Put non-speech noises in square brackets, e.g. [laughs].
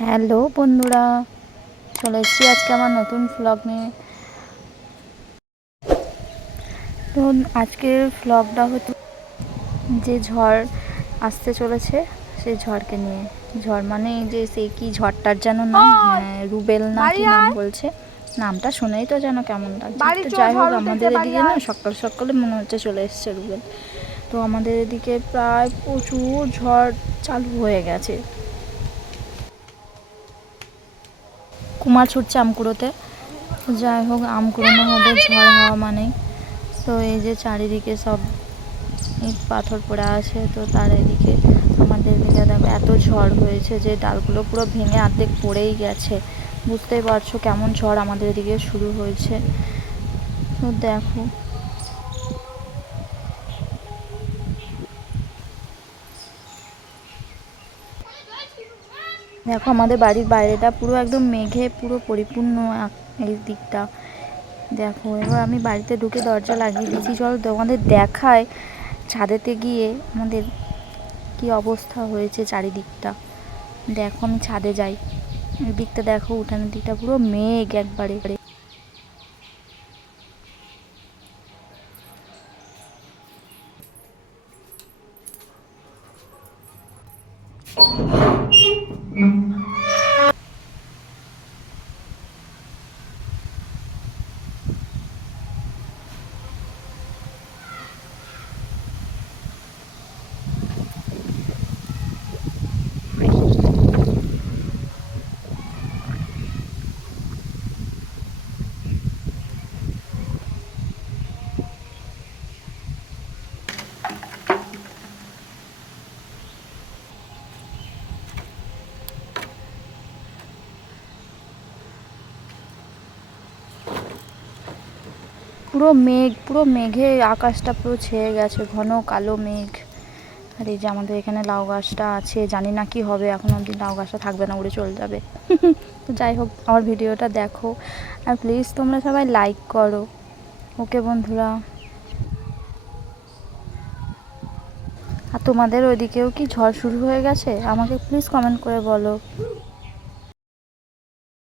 Hello বন্ধুরা চলে এসেছি আজকে আমার নতুন ফ্লগ নিয়ে। তো আজকের ফ্লগটা হচ্ছে যে ঝড় আসতে চলেছে সেই ঝড়কে নিয়ে। ঝড় মানে যে সেই কি ঝড়টার যেন নাম? হ্যাঁ, রুবেল না কি নাম বলছে? নামটা শুনেই তো যেন কেমন লাগছে। তো যাই হোক আমাদের এদিকে না। সকাল সকালে মনে হচ্ছে চলে এসছে রুবেল। তো আমাদের এদিকে প্রায় প্রচুর ঝড় চালু হয়ে গেছে। কুমার ছুটছে আমকুড়োতে। যাই হোক আম কুড়োনো হবে, ঝড় হওয়া মানে তো এই যে চারিদিকে সব পাথর পড়ে আছে, তো তার এদিকে আমাদের এদিকে দেখো এত ঝড় হয়েছে যে ডালগুলো পুরো ভেঙে অর্ধেক পড়েই গেছে। বুঝতেই পারছ কেমন ঝড় আমাদের এদিকে শুরু হয়েছে। তো দেখো। দেখো, আমাদের বাড়ির বাইরেটা পুরো একদম মেঘে, পুরো পরিপূর্ণ এই দিকটা। দেখো, এবার আমি বাড়িতে ঢুকে দরজা লাগিয়ে দিয়েছি। চল, তোমাদের দেখায় ছাদেতে গিয়ে আমাদের কি অবস্থা হয়েছে চারিদিকটা। দেখো, আমি ছাদে যাই। এই দিকটা দেখো, উঠানের দিকটা পুরো মেঘ একবারে। পুরো মেঘ, পুরো মেঘে আকাশটা পুরো ছেয়ে গেছে, ঘন কালো মেঘ। আর এই যে আমাদের এখানে লাউ গাছটা আছে, জানি না কি হবে, এখন অবধি লাউ গাছটা থাকবে না, উড়ে চলে যাবে। [laughs] তো যাই হোক, আমার ভিডিওটা দেখো। আর প্লিজ তোমরা সবাই লাইক করো। ওকে বন্ধুরা। আর তোমাদের ওইদিকেও কি ঝড় শুরু হয়ে গেছে? আমাকে প্লিজ কমেন্ট করে বলো।